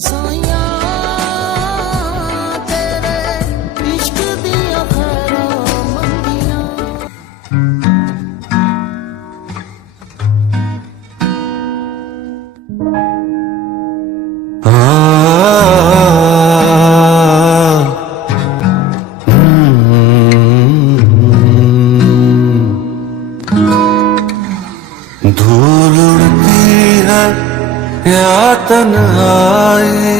ਸਾਈਆਂ ਤੇਰੇ ਇਸ਼ਕ ਦੀਆਂ ਖੈਰਾਂ ਮੰਗੀਆਂ। धूल उड़ती है या तन्हाई,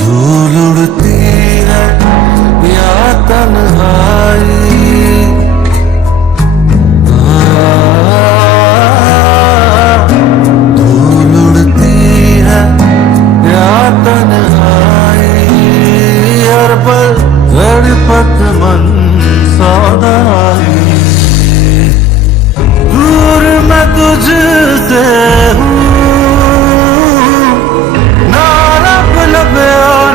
धूल उड़ती है या तन्हाई, धूल उड़ती है या तन्हाई, हर पल गड़पत मन सौदाई, दूर मैं तुझसे हूँ ना रब लबे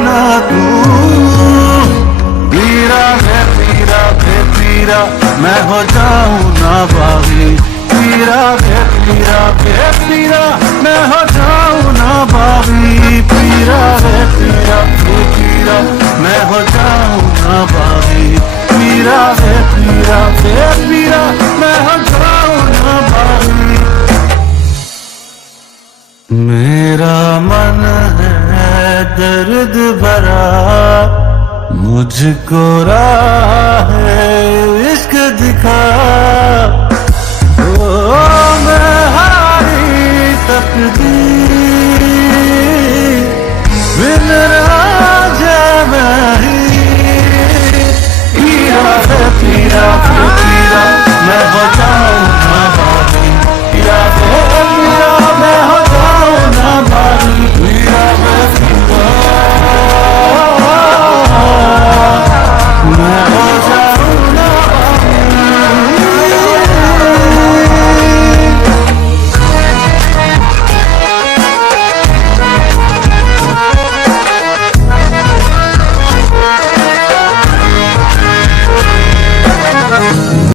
ना तू, पीरा है पीरा है पीरा मैं हो जाऊँ ना बागी, पीरा है पीरा है पीरा मैं हो जाऊँ ना बागी, पीरा है पीरा है पीरा मैं हो जाऊँ ना बागी, पीरा है पीरा है पीरा मैं हो जाऊँ ना बागी। मेरा मन है दर्द भरा मुझको राह